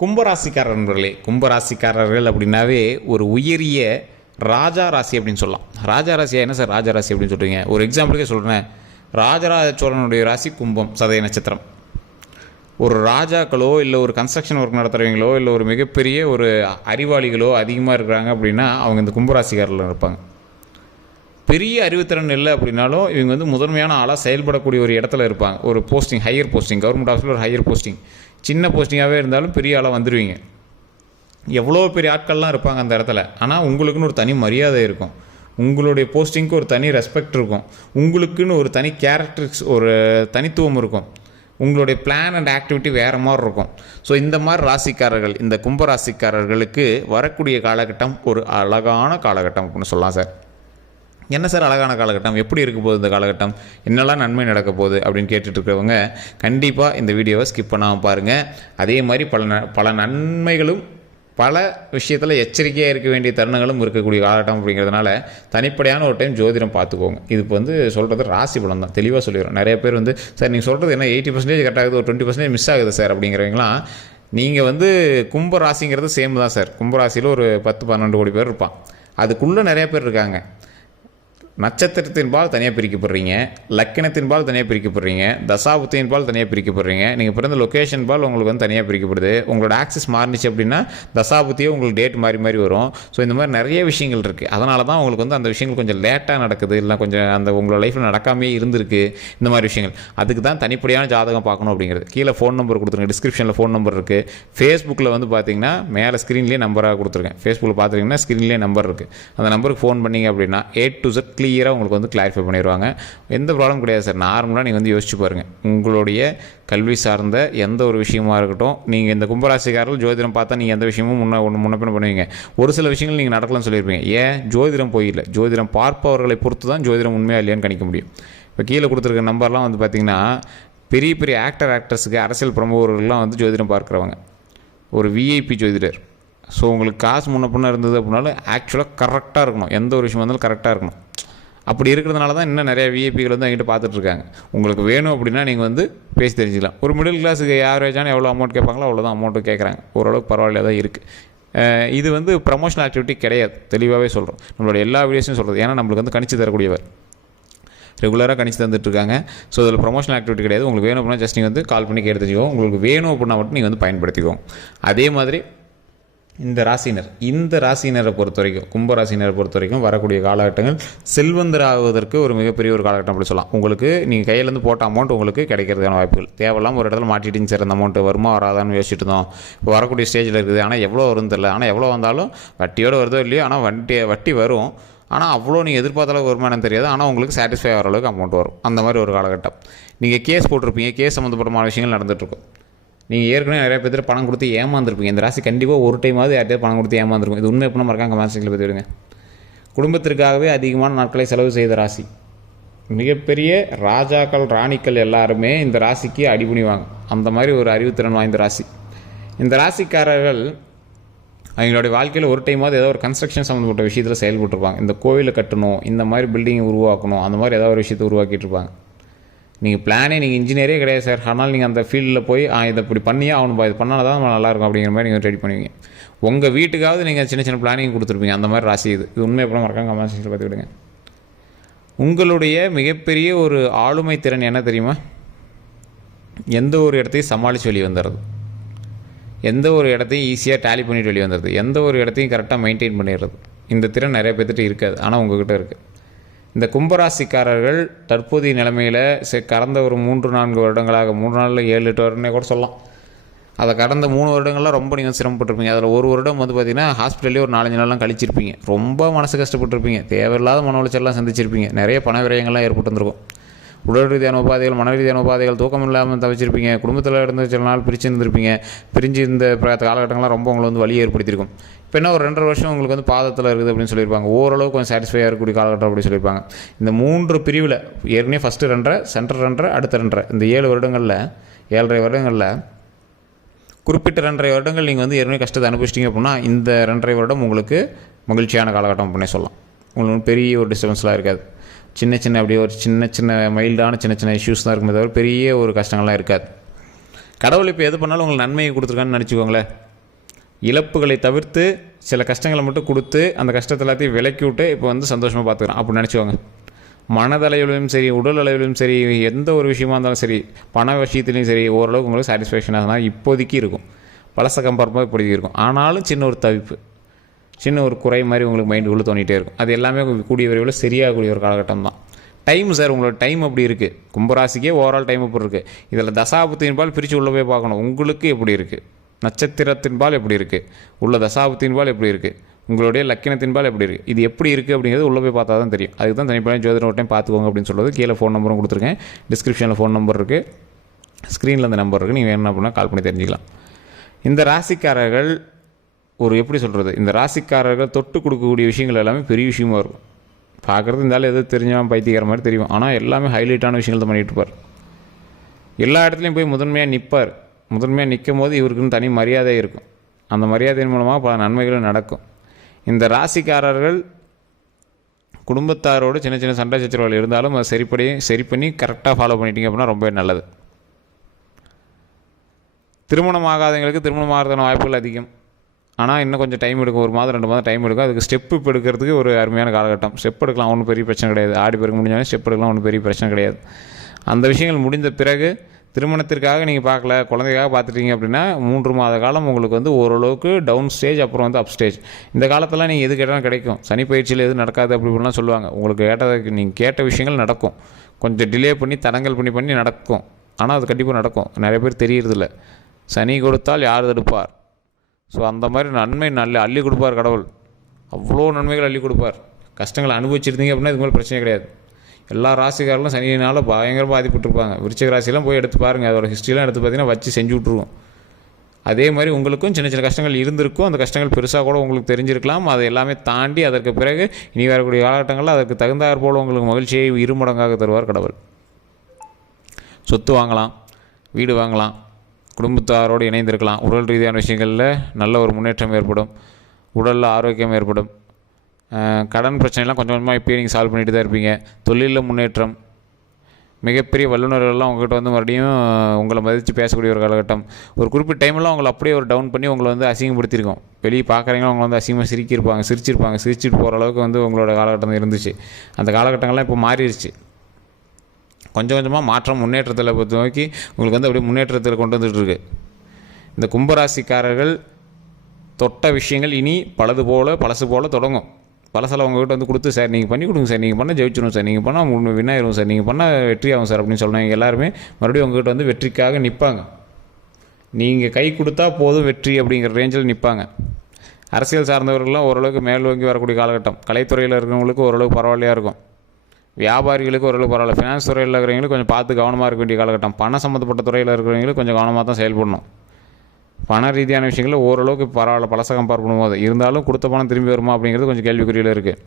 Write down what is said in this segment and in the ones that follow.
கும்பராசிக்காரர் நண்பர்களே, கும்பராசிக்காரர்கள் அப்படின்னாவே ஒரு உயரிய ராஜா ராசி அப்படின்னு சொல்லலாம். ராஜா ராசியா? என்ன சார் ராஜா ராசி அப்படின்னு சொல்கிறீங்க? ஒரு எக்ஸாம்பிளுக்கே சொல்கிறேன். ராஜராஜ சோழனுடைய ராசி கும்பம், சதய நட்சத்திரம். ஒரு ராஜாக்களோ இல்லை ஒரு கன்ஸ்ட்ரக்ஷன் ஒர்க் நடத்துகிறவங்களோ இல்லை ஒரு மிகப்பெரிய ஒரு அறிவாளிகளோ அதிகமாக இருக்கிறாங்க அப்படின்னா அவங்க இந்த கும்பராசிக்காரில் இருப்பாங்க. பெரிய அறிவுத்திறன் இல்லை அப்படின்னாலும் இவங்க வந்து முதன்மையான ஆளாக செயல்படக்கூடிய ஒரு இடத்துல இருப்பாங்க. ஒரு போஸ்டிங், ஹையர் போஸ்டிங், கவர்மெண்ட் ஆஃபீஸில் ஒரு ஹையர் போஸ்டிங், சின்ன போஸ்டிங்காகவே இருந்தாலும் பெரிய ஆளாக வந்துடுவீங்க. எவ்வளோ பெரிய ஆட்கள்லாம் இருப்பாங்க அந்த இடத்துல. ஆனால் உங்களுக்குன்னு ஒரு தனி மரியாதை இருக்கும், உங்களுடைய போஸ்டிங்க்கு ஒரு தனி ரெஸ்பெக்ட் இருக்கும், உங்களுக்குன்னு ஒரு தனி கேரக்டரிக்ஸ், ஒரு தனித்துவம் இருக்கும், உங்களுடைய பிளான் அண்ட் ஆக்டிவிட்டி வேறு மாதிரி இருக்கும். ஸோ இந்த மாதிரி ராசிக்காரர்கள், இந்த கும்பராசிக்காரர்களுக்கு வரக்கூடிய காலகட்டம் ஒரு அழகான காலகட்டம் அப்படின்னு சொல்லலாம் சார். என்ன சார் அழகான காலகட்டம், எப்படி இருக்க போகுது இந்த காலகட்டம், என்னெல்லாம் நன்மை நடக்க போகுது அப்படின்னு கேட்டுட்டு இருக்கிறவங்க கண்டிப்பாக இந்த வீடியோவை ஸ்கிப் பண்ணாமல் பாருங்கள். அதே மாதிரி பல நன்மைகளும் பல விஷயத்தில் எச்சரிக்கையாக இருக்க வேண்டிய தருணங்களும் இருக்கக்கூடிய காலகட்டம் அப்படிங்கிறதுனால தனிப்படையான ஒரு டைம் ஜோதிடம் பார்த்துக்கோங்க. இது இப்போ வந்து சொல்கிறது ராசி பலம் தான், தெளிவாக சொல்லிடுறோம். நிறைய பேர் வந்து சார் நீங்கள் சொல்கிறது என்ன 80% கரெக்ட் ஆகுது, ஒரு 20% மிஸ் ஆகுது சார் அப்படிங்கிறவங்களாம், நீங்கள் வந்து கும்ப ராசிங்கிறது சேம் தான் சார். கும்பராசியில் ஒரு 10-12 கோடி பேர் இருப்பான், அதுக்குள்ளே நிறைய பேர் இருக்காங்க. நட்சத்திரத்தின்பால் தனியாக பிரிக்கப்படுறீங்க, லக்கணத்தின்பால் தனியாக பிரிக்கப்படுறீங்க, தசாபுத்தியின்பால் தனியாக பிரிக்கப்படுறீங்க, நீங்கள் பிறந்த லொக்கேஷன்பால் உங்களுக்கு வந்து தனியாக பிரிக்கப்படுது. உங்களோட ஆக்சஸ் மாறிச்சு அப்படின்னா தசாபுத்தியே உங்களுக்கு டேட் மாறி வரும். ஸோ இந்த மாதிரி நிறைய விஷயங்கள் இருக்குது. அதனால தான் உங்களுக்கு வந்து அந்த விஷயங்கள் கொஞ்சம் லேட்டாக நடக்குது, இல்லை கொஞ்சம் அந்த உங்களோட லைஃப்பில் நடக்காமே இருந்திருக்கு. இந்த மாதிரி விஷயங்கள் அதுக்கு தான் தனிப்படியான ஜாதகம் பார்க்கணும் அப்படிங்கிறது. கீழே ஃபோன் நம்பர் கொடுத்துருங்க, டிஸ்கிரிப்ஷனில் ஃபோன் நம்பர் இருக்குது. ஃபேஸ்புக்கில் வந்து பார்த்தீங்கன்னா மேலே ஸ்க்ரீன்லேயே நம்பராக கொடுத்துருக்கேன். ஃபேஸ்புக்கில் பார்த்துட்டிங்கன்னா ஸ்க்ரீன்லேயே நம்பர் இருக்குது. அந்த நம்பருக்கு ஃபோன் பண்ணிங்க அப்படின்னா A to Z கிளியராக உங்களுக்கு வந்து கிளாரிஃபை பண்ணிடுவாங்க. எந்த ப்ராப்ளம் கிடையாது சார். நார்மலாக நீங்கள் வந்து யோசிச்சு பாருங்கள். உங்களுடைய கல்வி சார்ந்த எந்த ஒரு விஷயமா இருக்கட்டும், நீங்கள் இந்த கும்பராசிக்காரர்கள் ஜோதிடம் பார்த்தா நீங்கள் எந்த விஷயமும் முன்னப்பின பண்ணுவீங்க. ஒரு சில விஷயங்கள் நீங்கள் நடக்கலாம்னு சொல்லியிருப்பீங்க. ஏன் ஜோதிடம் போயிடல, ஜோதிடம் பார்ப்பவர்களை பொறுத்து தான் ஜோதிடம் உண்மையாக இல்லையான்னு கணிக்க முடியும். இப்போ கீழே கொடுத்துருக்க நம்பர்லாம் வந்து பார்த்திங்கன்னா பெரிய பெரிய ஆக்டர்ஸுக்கு, அரசியல் பிரமுகர்கள்லாம் வந்து ஜோதிடம் பார்க்குறவங்க, ஒரு விஐபி ஜோதிடர். ஸோ உங்களுக்கு காசு முன்ன இருந்தது அப்படின்னாலும் ஆக்சுவலாக கரெக்டாக இருக்கணும், எந்த ஒரு விஷயம் வந்தாலும் கரெக்டாக இருக்கணும். அப்படி இருக்கிறதுனால தான் இன்னும் நிறைய விஐபிகள் வந்து என்கிட்ட பார்த்துட்ருக்காங்க. உங்களுக்கு வேணும் அப்படின்னா நீங்கள் வந்து பேசி தெரிஞ்சுக்கலாம். ஒரு மிடில் கிளாஸுக்கு ஆவரேஜான எவ்வளோ அமௌண்ட் கேட்பாங்களோ அவ்வளோதான் அமௌண்ட்டு கேட்குறாங்க. ஓரளவுக்கு பரவாயில்ல தான் இருக்குது. இது வந்து ப்ரமோஷனல் ஆக்டிவிட்டி கிடையாது, தெளிவாகவே சொல்கிறோம். நம்மளோட எல்லா வீடியோஸும் சொல்கிறது. ஏன்னா நம்மளுக்கு வந்து கணிச்சு தரக்கூடியவர், ரெகுலராக கணிச்சு தந்துட்டுருக்காங்க. ஸோ அதில் ப்ரமோஷனல் ஆக்டிவிட்டி கிடையாது. உங்களுக்கு வேணும் அப்படின்னா ஜஸ்ட் நீங்கள் வந்து கால் பண்ணி கேட்டு தெரிஞ்சுக்கோங்க. உங்களுக்கு வேணும் அப்படின்னா மட்டும் நீங்கள் வந்து பயன்படுத்திக்கோங்க. அதே மாதிரி இந்த ராசினரை பொறுத்த வரைக்கும், கும்பராசினரை பொறுத்த வரைக்கும் வரக்கூடிய காலகட்டங்கள் செல்வந்தராகுவதற்கு ஒரு மிகப்பெரிய ஒரு காலகட்டம் அப்படி சொல்லலாம். உங்களுக்கு நீங்கள் கையிலேருந்து போட்ட அமௌண்ட் உங்களுக்கு கிடைக்கிறதுக்கான வாய்ப்புகள். தேவையில்லாமல் ஒரு இடத்துல மாட்டிட்டு சார் அந்த அமௌண்ட்டு வருமா வராதான்னு யோசிச்சுட்டு இருந்தோம். இப்போ வரக்கூடிய ஸ்டேஜில் இருக்குது. ஆனால் எவ்வளோ வரும்னு தெரியல. ஆனால் எவ்வளோ வந்தாலும் வட்டியோடு வருதோ இல்லையோ, ஆனால் வட்டி வரும். ஆனால் அவ்வளோ நீங்கள் எதிர்பார்த்த அளவுக்கு வருமானம் தெரியாது. ஆனால் உங்களுக்கு சாட்டிஸ்ஃபை ஆகிற அளவுக்கு அமௌண்ட் வரும். அந்த மாதிரி ஒரு காலகட்டம். நீங்கள் கேஸ் போட்டிருப்பீங்க, கேஸ் சம்மந்தப்பட்டமான விஷயங்கள் நடந்துகிட்ருக்கும். நீங்கள் ஏற்கனவே நிறைய பேர் பணம் கொடுத்து ஏமாந்துருப்பீங்க. இந்த ராசி கண்டிப்பாக ஒரு டைமாவது யார்கிட்டயும் பணம் கொடுத்து ஏமாந்துருக்கும். இது உண்மை எப்படின்னா மறக்காம கமெண்ட் செக்ஷனில் பற்றி விடுங்க. குடும்பத்திற்காகவே அதிகமான நாட்களை செலவு செய்த ராசி. மிகப்பெரிய ராஜாக்கள், ராணிக்கள் எல்லாருமே இந்த ராசிக்கு அடிபணிவாங்க. அந்த மாதிரி ஒரு அறிவுத்திறன் வாய்ந்த ராசி. இந்த ராசிக்காரர்கள் அவங்களுடைய வாழ்க்கையில் ஒரு டைமாவது ஏதோ ஒரு கன்ஸ்ட்ரக்ஷன் சம்மந்தப்பட்ட விஷயத்தில் செயல்பட்டுருப்பாங்க. இந்த கோவிலை கட்டணும், இந்த மாதிரி பில்டிங்கை உருவாக்கணும், அந்த மாதிரி ஏதாவது ஒரு விஷயத்தை உருவாக்கிட்டு இருப்பாங்க. நீங்கள் பிளானே, நீங்கள் இன்ஜினியரே கிடையாது சார், ஆனால் நீங்கள் அந்த ஃபீல்டில் போய் இதை இப்படி பண்ணியே ஆகணும், இது பண்ணால் தான் நல்லாயிருக்கும் அப்படிங்கிற மாதிரி நீங்கள் ரெடி பண்ணுவீங்க. உங்கள் வீட்டுக்காவது நீங்கள் சின்ன சின்ன பிளானிங் கொடுத்துருப்பீங்க. அந்த மாதிரி ராசி இது. உண்மை எப்போ மறக்காம கமெண்ட் செக்ஷனில் பார்த்துக்கிடுங்க. உங்களுடைய மிகப்பெரிய ஒரு ஆளுமை திறன் என்ன தெரியுமா? எந்த ஒரு இடத்தையும் சமாளித்து வெளியே வந்துடுறது, எந்த ஒரு இடத்தையும் ஈஸியாக டேலி பண்ணிட்டு வெளியே வந்துடுறது, எந்த ஒரு இடத்தையும் கரெக்டாக மெயின்டைன் பண்ணிடுறது. இந்த திறன் நிறைய பேர்த்துட்டு இருக்காது, ஆனால் உங்கள்கிட்ட இருக்குது. இந்த கும்பராசிக்காரர்கள் தற்போதைய நிலைமையில் கடந்த ஒரு 3-4 வருடங்களாக, 3 நாளில் 7-8 வருடனே கூட சொல்லலாம், அதை கடந்த 3 வருடங்கள்லாம் ரொம்ப நீங்கள் சிரமப்பட்டிருப்பீங்க. அதில் ஒரு வருடம் வந்து பார்த்திங்கன்னா ஹாஸ்பிட்டல்லே ஒரு 4-5 நாள்லாம் கழிச்சிருப்பீங்க. ரொம்ப மனசு கஷ்டப்பட்டுருப்பீங்க, தேவையில்லாத மன உளைச்சல்லாம் சந்திச்சிருப்பீங்க, நிறைய பண விரயங்கள்லாம் ஏற்பட்டு வந்திருக்கும். உடல் ரீதியான உபாதைகள், மன ரீதியான உபாதைகள், தூக்கம் இல்லாமல் தவிச்சிருப்பீங்க. குடும்பத்தில் இருந்து சில நாள் பிரிஞ்சு இருந்திருப்பீங்க. பிரிஞ்சு இந்த காலகட்டங்கள்லாம் ரொம்ப உங்களை வந்து வலியை ஏற்படுத்தியிருக்கும். இப்போ என்ன ஒரு 2.5 வருஷம் உங்களுக்கு வந்து பாதத்தில் இருக்குது அப்படின்னு சொல்லியிருப்பாங்க. ஓரளவுக்கு கொஞ்சம் சாட்டிஸ்ஃபையாக இருக்கக்கூடிய காலகட்டம் அப்படின்னு சொல்லியிருப்பாங்க. இந்த 3 பிரிவில் ஏற்கனவே ஃபஸ்ட்டு 2.5, சென்டர் 2.5, அடுத்த 2.5, இந்த 7 வருடங்களில் 7.5 வருடங்களில் குறிப்பிட்ட 2.5 வருடங்கள் நீங்கள் வந்து ஏற்கனவே கஷ்டத்தை அனுபவிச்சிட்டிங்க அப்படின்னா இந்த 2.5 வருடம் உங்களுக்கு மகிழ்ச்சியான காலகட்டம் அப்படின்னே சொல்லலாம். உங்களுக்கு பெரிய ஒரு டிஸ்டர்பன்ஸ்லாம் இருக்காது. சின்ன அப்படியே ஒரு சின்ன மைல்டான சின்ன இஷ்யூஸ் தான் இருக்குமே தவிர பெரிய ஒரு கஷ்டங்கள்லாம் இருக்காது. கடவுள் இப்போ எது பண்ணாலும் உங்களுக்கு நன்மையை கொடுத்துருக்கான்னு நினச்சிக்கோங்களேன். இழப்புகளை தவிர்த்து சில கஷ்டங்களை மட்டும் கொடுத்து அந்த கஷ்டத்தை எல்லாத்தையும் விலக்கி விட்டு இப்போ வந்து சந்தோஷமாக பார்த்துக்கிறோம் அப்படி நினச்சிவாங்க. மனதளவிலும் சரி, உடல் அளவிலும் சரி, எந்த ஒரு விஷயமா இருந்தாலும் சரி, பண விஷயத்துலையும் சரி, ஓரளவுக்கு உங்களுக்கு சாட்டிஸ்ஃபேக்ஷன் ஆகுனா இப்போதைக்கு இருக்கும். பழச கம்பேர் பண்ணும்போது இப்போதைக்கு இருக்கும். ஆனாலும் சின்ன ஒரு தவிப்பு, சின்ன ஒரு குறை மாதிரி உங்களுக்கு மைண்டுக்குள்ளே தோணிகிட்டே இருக்கும். அது எல்லாமே கூடிய விரைவில் சரியாகக்கூடிய ஒரு காலகட்டம் தான். டைம் சார், உங்களோட டைம் அப்படி இருக்குது. கும்பராசிக்கே ஓவரால் டைம் எப்படி இருக்குது. இதில் தசாபுத்தின்பால் பிரித்து உள்ளே போய் பார்க்கணும். உங்களுக்கு எப்படி இருக்குது, நட்சத்திரத்தின்பால் எப்படி இருக்குது, உள்ள தசாபுத்தின்பால் எப்படி இருக்குது, உங்களுடைய லக்கினத்தின்பால் எப்படி இருக்குது, இது எப்படி இருக்குது அப்படிங்கிறது உள்ளே போய் பார்த்தா தான் தெரியும். அதுக்கு தான் தனிப்படையாக ஜோதிடம் ஒரு டைம் பார்த்துக்கோங்க அப்படின்னு சொல்கிறது. கீழே ஃபோன் நம்பரும் கொடுத்துருக்கேன், டிஸ்கிரிப்ஷனில் ஃபோன் நம்பர் இருக்குது, ஸ்க்ரீனில் அந்த நம்பர் இருக்குது. நீங்கள் வேணும் அப்படின்னா கால் பண்ணி தெரிஞ்சுக்கலாம். இந்த ராசிக்காரர்கள் ஒரு எப்படி சொல்கிறது, இந்த ராசிக்காரர்கள் தொட்டு கொடுக்கக்கூடிய விஷயங்கள் எல்லாமே பெரிய விஷயமா இருக்கும். பார்க்குறது இருந்தாலும் எது தெரிஞ்சவன் பைத்தியக்கிற மாதிரி தெரியும். ஆனால் எல்லாமே ஹைலைட்டான விஷயங்கள் தான் பண்ணிகிட்டு இருப்பார். எல்லா இடத்துலையும் போய் முதன்மையாக நிற்பார். முதன்மையாக நிற்கும் போது இவருக்குன்னு தனி மரியாதை இருக்கும். அந்த மரியாதையின் மூலமாக பல நன்மைகளும் நடக்கும். இந்த ராசிக்காரர்கள் குடும்பத்தாரோடு சின்ன சின்ன சண்டை சச்சரவுகள் இருந்தாலும் அதை சரி பண்ணி கரெக்டாக ஃபாலோ பண்ணிட்டீங்க அப்படின்னா ரொம்ப நல்லது. திருமணம் ஆகாதவங்களுக்கு திருமணம் ஆகிறதுக்கான வாய்ப்புகள் அதிகம். ஆனால் இன்னும் கொஞ்சம் டைம் எடுக்கும். 1 மாதம் 2 மாதம் டைம் எடுக்கும். அதுக்கு ஸ்டெப்பு இப்போ எடுக்கிறதுக்கு ஒரு அருமையான காலகட்டம். ஸ்டெப் எடுக்கலாம், ஒன்றும் பெரிய பிரச்சனை கிடையாது. ஆடி பெருக்கு முடிஞ்சாலும் ஸ்டெப் எடுக்கலாம், ஒன்றும் பெரிய பிரச்சனை கிடையாது. அந்த விஷயங்கள் முடிந்த பிறகு திருமணத்திற்காக நீங்கள் பார்க்கல, குழந்தைக்காக பார்த்துட்டீங்க அப்படின்னா 3 மாத காலம் உங்களுக்கு வந்து ஓரளவுக்கு டவுன் ஸ்டேஜ், அப்புறம் வந்து அப் ஸ்டேஜ். இந்த காலத்தில் நீங்கள் எது கேட்டாலும் கிடைக்கும். சனி பயிற்சியில் எது நடக்காது அப்படி இப்படிலாம் சொல்லுவாங்க. உங்களுக்கு கேட்டதுக்கு நீங்கள் கேட்ட விஷயங்கள் நடக்கும். கொஞ்சம் டிலே பண்ணி தடங்கல் பண்ணி நடக்கும். ஆனால் அது கண்டிப்பாக நடக்கும். நிறைய பேர் தெரியறதில்ல. சனி கொடுத்தால் யார் தடுப்பார். ஸோ அந்த மாதிரி நன்மை அள்ளி கொடுப்பார் கடவுள். அவ்வளோ நன்மைகள் அள்ளி கொடுப்பார். கஷ்டங்களை அனுபவிச்சிருந்தீங்க அப்படின்னா இது மாதிரி பிரச்சனை கிடையாது. எல்லா ராசிக்காரர்களும் சனியினால் பயங்கர பாதிப்பட்டுருப்பாங்க. விருச்சிக ராசியெல்லாம் போய் எடுத்து பாருங்கள். அதோட ஹிஸ்ட்ரிலாம் எடுத்து பார்த்தீங்கன்னா வச்சு செஞ்சு விட்ருவோம். அதே மாதிரி உங்களுக்கும் சின்ன சின்ன கஷ்டங்கள் இருந்திருக்கும். அந்த கஷ்டங்கள் பெருசாக கூட உங்களுக்கு தெரிஞ்சிருக்கலாம். அதை எல்லாமே தாண்டி அதற்கு பிறகு இனி வரக்கூடிய காலகட்டங்களில் அதற்கு தகுந்தாற் போல் உங்களுக்கு மகிழ்ச்சியை 2 மடங்காக தருவார் கடவுள். சொத்து வாங்கலாம், வீடு வாங்கலாம், குடும்பத்தாரோடு இணைந்திருக்கலாம். உடல் ரீதியான விஷயங்களில் நல்ல ஒரு முன்னேற்றம் ஏற்படும். உடலில் ஆரோக்கியம் ஏற்படும். கடன் பிரச்சனைலாம் கொஞ்சம் கொஞ்சமாக இப்போயே நீங்கள் சால்வ் பண்ணிட்டு தான் இருப்பீங்க. தொழிலில் முன்னேற்றம். மிகப்பெரிய வல்லுநர்கள்லாம் உங்கள்கிட்ட வந்து மறுபடியும் உங்களை மதித்து பேசக்கூடிய ஒரு காலகட்டம். ஒரு குறிப்பிட்ட டைமெல்லாம் உங்களை அப்படியே ஒரு டவுன் பண்ணி உங்களை வந்து அசிங்கப்படுத்தியிருக்கோம். வெளியே பார்க்குறீங்களா உங்களை வந்து அசிங்கமாக சிரிச்சிட்டு போகிற அளவுக்கு வந்து உங்களோட காலகட்டம் இருந்துச்சு. அந்த காலகட்டங்கள்லாம் இப்போ மாறிடுச்சு. கொஞ்சம் கொஞ்சமாக மாற்றம் முன்னேற்றத்தில் நோக்கி உங்களுக்கு வந்து அப்படியே முன்னேற்றத்தில் கொண்டு வந்துட்டுருக்கு. இந்த கும்பராசிக்காரர்கள் தொட்ட விஷயங்கள் இனி பழசு போல் தொடங்கும். பழசெல்லாம் உங்கள்கிட்ட வந்து கொடுத்து, சார் நீங்கள் பண்ணி கொடுங்க சார், நீங்கள் பண்ணால் ஜெயிச்சிடும் சார், நீங்கள் பண்ணால் வின்னாயிரும் சார், நீங்கள் பண்ணால் வெற்றி ஆகும் சார் அப்படின்னு சொல்லுவாங்க. எல்லாருமே மறுபடியும் உங்கள்கிட்ட வந்து வெற்றிக்காக நிற்பாங்க. நீங்கள் கை கொடுத்தா போதும் வெற்றி அப்படிங்கிற ரேஞ்சில் நிற்பாங்க. அரசியல் சார்ந்தவர்கள்லாம் ஓரளவுக்கு மேல் வாங்கி வரக்கூடிய காலகட்டம். கலைத்துறையில் இருக்கிறவங்களுக்கு ஓரளவுக்கு பரவாயில்லையாக இருக்கும். வியாபாரிகளுக்கு ஓரளவு பரவாயில்ல. ஃபினான்ஸ் துறையில் இருக்கிறவங்களுக்கு கொஞ்சம் பார்த்து கவனமாக இருக்க வேண்டிய காலகட்டம். பணம் சம்மந்தப்பட்ட துறையில் இருக்கிறவங்களுக்கு கொஞ்சம் கவனமாக தான் செயல்படணும். பண ரீதியான விஷயங்களில் ஓரளவுக்கு பரவாயில்ல, பழச கம்பேர் பண்ணும்போது. இருந்தாலும் கொடுத்த பணம் திரும்பி வருமா அப்படிங்கிறது கொஞ்சம் கேள்விக்குறியில் இருக்குது.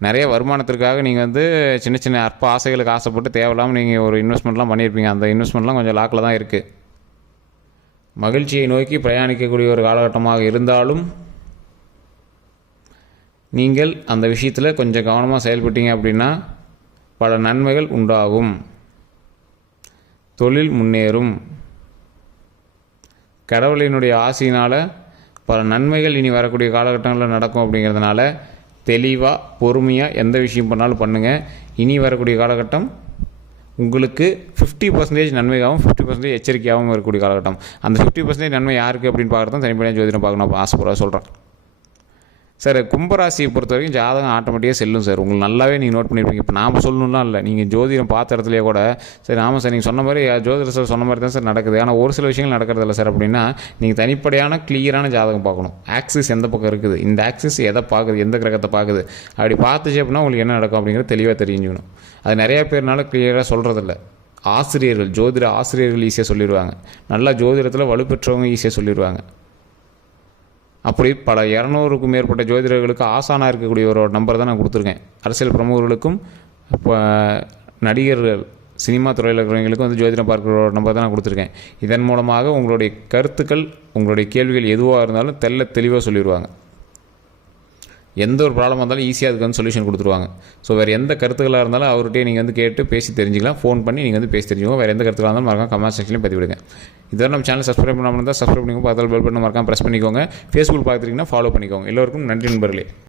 நிறைய வருமானத்திற்காக நீங்கள் வந்து சின்ன சின்ன அற்ப ஆசைகளுக்கு ஆசைப்பட்டு தேவையில்லாமல் நீங்கள் ஒரு இன்வெஸ்ட்மெண்ட்லாம் பண்ணியிருப்பீங்க. அந்த இன்வெஸ்ட்மெண்ட்லாம் கொஞ்சம் லாக்கில் தான் இருக்குது. மகிழ்ச்சியை நோக்கி பிரயாணிக்கக்கூடிய ஒரு காலகட்டமாக இருந்தாலும் நீங்கள் அந்த விஷயத்தில் கொஞ்சம் கவனமாக செயல்பட்டீங்க அப்படின்னா பல நன்மைகள் உண்டாகும். தொழில் முன்னேறும். கடவுளினுடைய ஆசையினால் பல நன்மைகள் இனி வரக்கூடிய காலகட்டங்களில் நடக்கும். அப்படிங்கிறதுனால தெளிவாக பொறுமையாக எந்த விஷயம் பண்ணாலும் பண்ணுங்கள். இனி வரக்கூடிய காலகட்டம் உங்களுக்கு 50% நன்மையாகவும் 50% எச்சரிக்கையாகவும் இருக்கக்கூடிய காலகட்டம். அந்த 50% நன்மை யாருக்கு அப்படின்னு பார்க்குறது தான் தனிப்படையாக ஜோதிடம் பார்க்கணும் ஆசைப்படுறா சொல்கிறேன். சார் கும்பராசியை பொறுத்த வரைக்கும் ஜாதகம் ஆட்டோமேட்டிக்காக செல்லும் சார். உங்களுக்கு நல்லாவே நீங்கள் நோட் பண்ணியிருப்பீங்க. இப்போ நாம் சொல்லணும்லாம் இல்லை, நீங்கள் ஜோதிடம் பார்த்த இடத்துலையே கூட சரி ஆமாம் சார் நீங்கள் சொன்ன மாதிரி ஜோதிடர் சார் சொன்ன மாதிரி தான் சார் நடக்குது. ஆனால் ஒரு சில விஷயங்கள் நடக்கிறதில்ல சார் அப்படின்னா நீங்கள் தனிப்படையான கிளியரான ஜாதகம் பார்க்கணும். ஆக்சிஸ் எந்த பக்கம் இருக்குது, இந்த ஆக்சிஸ் எதை பார்க்குது, எந்த கிரகத்தை பார்க்குது, அப்படி பார்த்துச்சு அப்படின்னா உங்களுக்கு என்ன நடக்கும் அப்படிங்கிறது தெளிவாக தெரிஞ்சுக்கணும். அது நிறையா பேர்னால கிளியராக சொல்கிறதில்ல. ஆசிரியர்கள், ஜோதிட ஆசிரியர்கள் ஈஸியாக சொல்லிடுவாங்க. நல்லா ஜோதிடத்தில் வலுப்பெற்றவங்க ஈஸியாக சொல்லிடுவாங்க. அப்படி பல 200க்கும் மேற்பட்ட ஜோதிடர்களுக்கு ஆசானாக இருக்கக்கூடிய ஒரு நம்பர் தான் நான் கொடுத்துருக்கேன். அரசியல் பிரமுகர்களுக்கும் இப்போ நடிகர்கள், சினிமா துறையில் இருக்கிறவங்களுக்கும் வந்து ஜோதிடம் பார்க்குற ஒரு நம்பர் தான் நான் கொடுத்துருக்கேன். இதன் மூலமாக உங்களுடைய கருத்துக்கள், உங்களுடைய கேள்விகள் எதுவாக இருந்தாலும் தெளிவாக சொல்லிடுவாங்க. எந்த ஒரு ப்ராப்ளமாக இருந்தாலும் ஈஸியாக அதுக்கு வந்து சொல்யூஷன் கொடுத்துருவாங்க. ஸோ வேறு எந்த கருத்துக்களாக இருந்தாலும் அவர்கிட்டயே நீங்கள் வந்து கேட்டு பேசி தெரிஞ்சிக்கலாம். ஃபோன் பண்ணி நீங்கள் வந்து பேசி தெரிஞ்சுக்கோங்க. வேறு எந்த கருத்துக்களாக இருந்தாலும் மறக்காம கமெண்ட் செக்ஷன்லையும் பதிவிடுங்க. இதுவரை நம்ம சேனல் சப்ஸ்கிரைப் பண்ணாமல் இருந்தால் சப்ஸ்கிரைப் பண்ணிக்கோங்க. பக்கத்தில் பெல் பட்டன் மறக்காம ப்ரெஸ் பண்ணிக்கோங்க. ஃபேஸ்புக் பார்த்துட்டீங்கன்னா ஃபாலோ பண்ணிக்கோங்க. எல்லோருக்கும் நன்றி நண்பர்களே.